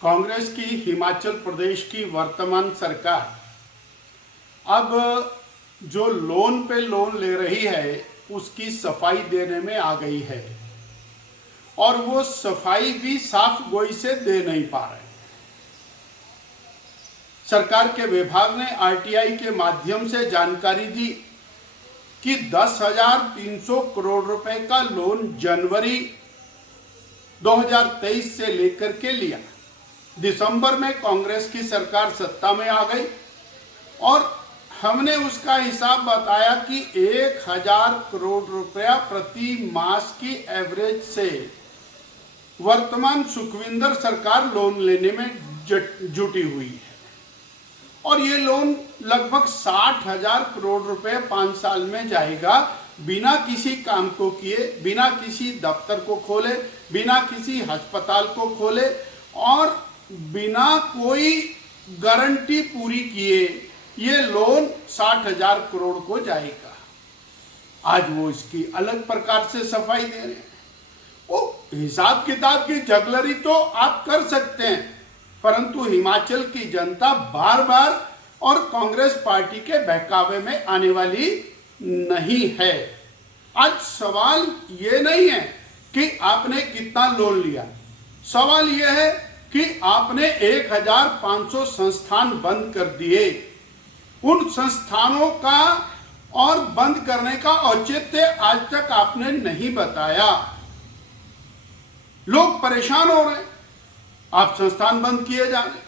कांग्रेस की हिमाचल प्रदेश की वर्तमान सरकार अब जो लोन पे लोन ले रही है उसकी सफाई देने में आ गई है और वो सफाई भी साफ गोई से दे नहीं पा रहे। सरकार के विभाग ने आरटीआई के माध्यम से जानकारी दी कि 10,300 करोड़ रुपए का लोन जनवरी 2023 से लेकर के लिया। दिसंबर में कांग्रेस की सरकार सत्ता में आ गई और हमने उसका हिसाब बताया कि 1,000 करोड़ रुपया प्रति मास की एवरेज से वर्तमान सुखविंदर सरकार लोन लेने में जुटी हुई है और ये लोन लगभग 60,000 करोड़ रुपए 5 साल में जाएगा, बिना किसी काम को किए, बिना किसी दफ्तर को खोले, बिना किसी अस्पताल को खोले और बिना कोई गारंटी पूरी किए ये लोन 60,000 करोड़ को जाएगा। आज वो इसकी अलग प्रकार से सफाई दे रहे हैं। वो हिसाब किताब की जगलरी तो आप कर सकते हैं, परंतु हिमाचल की जनता बार बार और कांग्रेस पार्टी के बहकावे में आने वाली नहीं है। आज सवाल ये नहीं है कि आपने कितना लोन लिया, सवाल यह है कि आपने 1,500 संस्थान बंद कर दिए। उन संस्थानों का और बंद करने का औचित्य आज तक आपने नहीं बताया। लोग परेशान हो रहे हैं, आप संस्थान बंद किए जा रहे।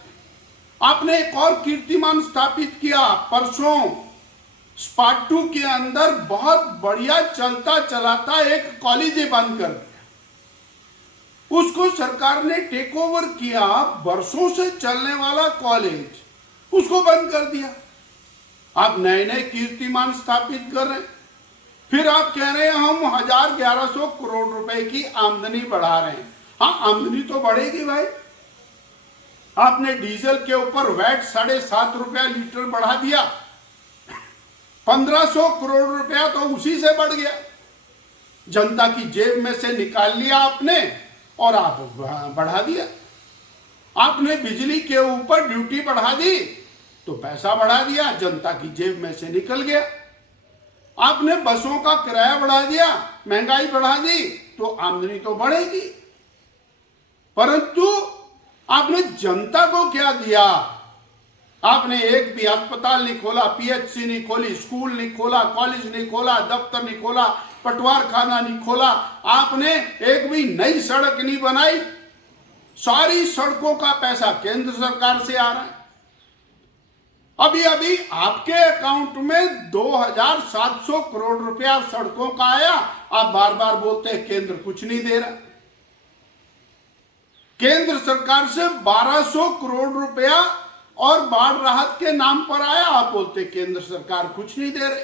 आपने एक और कीर्तिमान स्थापित किया। परसों स्पाटू के अंदर बहुत बढ़िया चलता चलाता एक कॉलेज बंद कर दिया। उसको सरकार ने टेक ओवर किया, बरसों से चलने वाला कॉलेज उसको बंद कर दिया। आप नए नए कीर्तिमान स्थापित कर रहे हैं, फिर आप कह रहे हैं हम 1,100 करोड़ रुपए की आमदनी बढ़ा रहे हैं। हाँ, आमदनी तो बढ़ेगी भाई। आपने डीजल के ऊपर वैट 7.5 रुपया लीटर बढ़ा दिया, 1,500 करोड़ रुपया तो उसी से बढ़ गया। जनता की जेब में से निकाल लिया आपने और आप बढ़ा दिया। आपने बिजली के ऊपर ड्यूटी बढ़ा दी तो पैसा बढ़ा दिया, जनता की जेब में से निकल गया। आपने बसों का किराया बढ़ा दिया, महंगाई बढ़ा दी तो आमदनी तो बढ़ेगी, परंतु आपने जनता को क्या दिया? आपने एक भी अस्पताल नहीं खोला, पीएचसी नहीं खोली, स्कूल नहीं खोला, कॉलेज नहीं खोला, दफ्तर नहीं खोला, पटवार खाना नहीं खोला। आपने एक भी नई सड़क नहीं बनाई। सारी सड़कों का पैसा केंद्र सरकार से आ रहा है। अभी अभी आपके अकाउंट में 2,700 करोड़ रुपया सड़कों का आया। आप बार बार बोलते हैं केंद्र कुछ नहीं दे रहा। केंद्र सरकार से 1,200 करोड़ रुपया और बाढ़ राहत के नाम पर आया, आप बोलते केंद्र सरकार कुछ नहीं दे रही।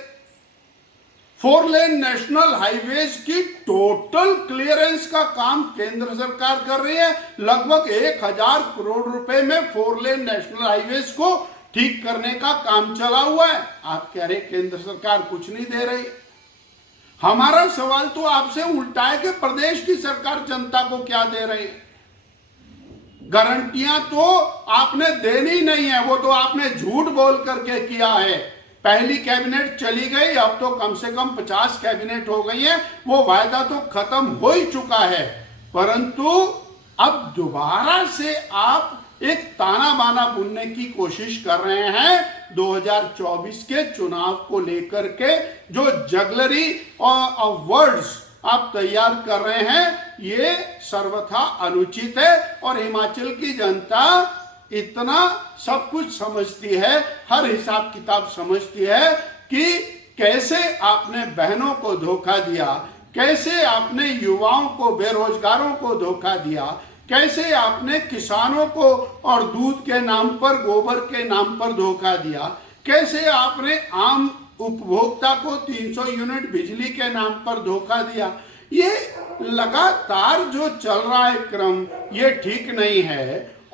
4 लेन नेशनल हाईवेज की टोटल क्लियरेंस का काम केंद्र सरकार कर रही है। लगभग 1,000 करोड़ रुपए में 4 लेन नेशनल हाईवेज को ठीक करने का काम चला हुआ है। आप कह रहे केंद्र सरकार कुछ नहीं दे रही। हमारा सवाल तो आपसे उल्टा है कि प्रदेश की सरकार जनता को क्या दे रही है? गारंटियां तो आपने देनी नहीं है, वो तो आपने झूठ बोल करके किया है। पहली कैबिनेट चली गई, अब तो कम से कम 50 कैबिनेट हो गई है। वो वायदा तो खत्म हो ही चुका है, परंतु अब दोबारा से आप एक ताना बाना बुनने की कोशिश कर रहे हैं। 2024 के चुनाव को लेकर के जो जगलरी और वर्ड्स आप तैयार कर रहे हैं, ये सर्वथा अनुचित है और हिमाचल की जनता इतना सब कुछ समझती है, हर हिसाब किताब समझती है कि कैसे आपने बहनों को धोखा दिया, कैसे आपने युवाओं को, बेरोजगारों को धोखा दिया, कैसे आपने किसानों को और दूध के नाम पर, गोबर के नाम पर धोखा दिया, कैसे आपने आम उपभोक्ता को 300 यूनिट बिजली के नाम पर धोखा दिया। ये लगातार जो चल रहा है क्रम, ये ठीक नहीं है।